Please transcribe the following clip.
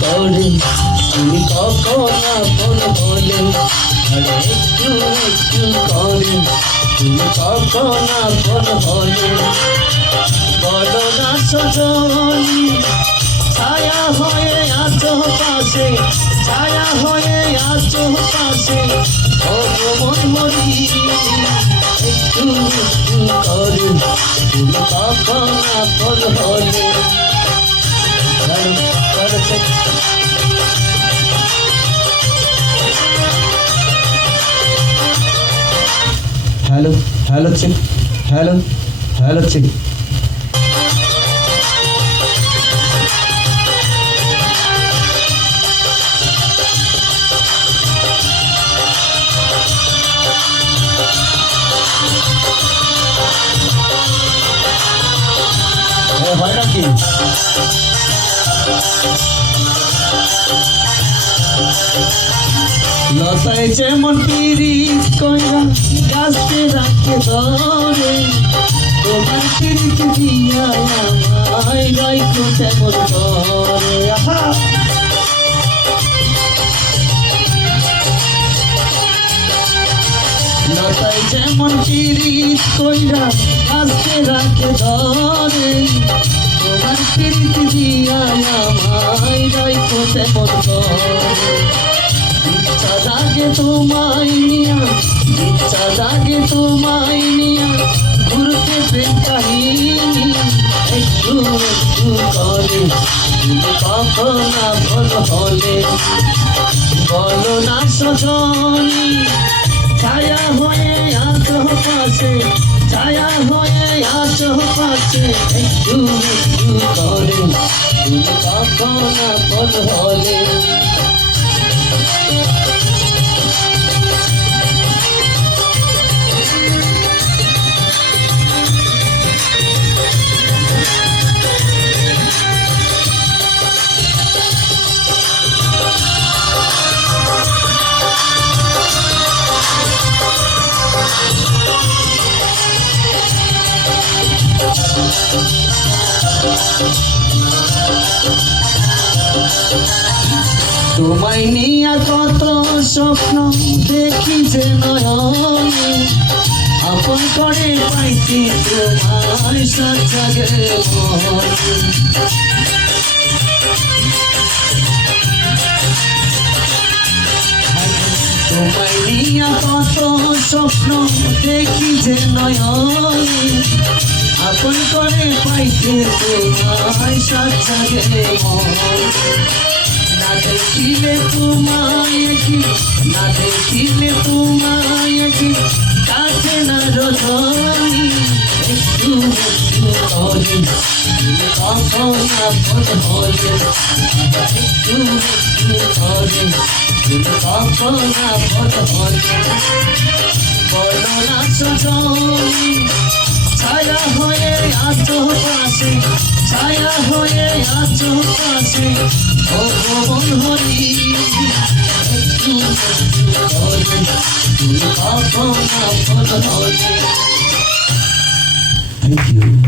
করে। তুমি কখন আপন আরে একটু একটু করে। তুমি কখন আপন হলে বলো না সজনী, ছায়া হয়ে আছো পাশে, ছায়া হয়ে আছো পাশে। ভগবান মরি একটু একটু করে। তুমি কখন আপন check. Hello hello check hello hello check হয় নাকি? লতায় যেমন পিরিত কইরা গাছতে রাখে ধরে। তোমার পিরিত দিয়া আমায় রাইখো তেমন করে আহা! লতায় যেমন পিরিত কইরা গাছতে রাখে ধরে। তোমার পিরিত দিয়া আমায় রাইখো তেমন করে ইচ্ছা জাগে তোমায় নিয়া ইচ্ছা জাগে তোমায় নিয়া ঘুরতে প্রেম একটু একটু করে কখন আপন হলে বলো না সজনী ছায়া হয়ে আছো পাশে ছায়া হয়ে আছো পাশে একটু একটু করে। তুমি কখন আপন হলে তোমায় নিয়ে কত স্বপ্ন দেখি যে নয়নে। আপন করে পাইছি তোমায় সজ্জাগে তোমায় নিয়ে কত স্বপ্ন দেখি যে নয়নে। আপন করে পাইছে তোমায় সজ্জাগে মনে। না দেখিলে তোমায় কি না দেখিলে তোমায় কি কাছে না রজনী, একটু একটু কখন আপন একটু একটু কখন আপন বলো না ছায়া হয়ে আছো পাশে ছায়া হয়ে আছো পাশে। হরি কখন আপন হলে থ্যাংক ইউ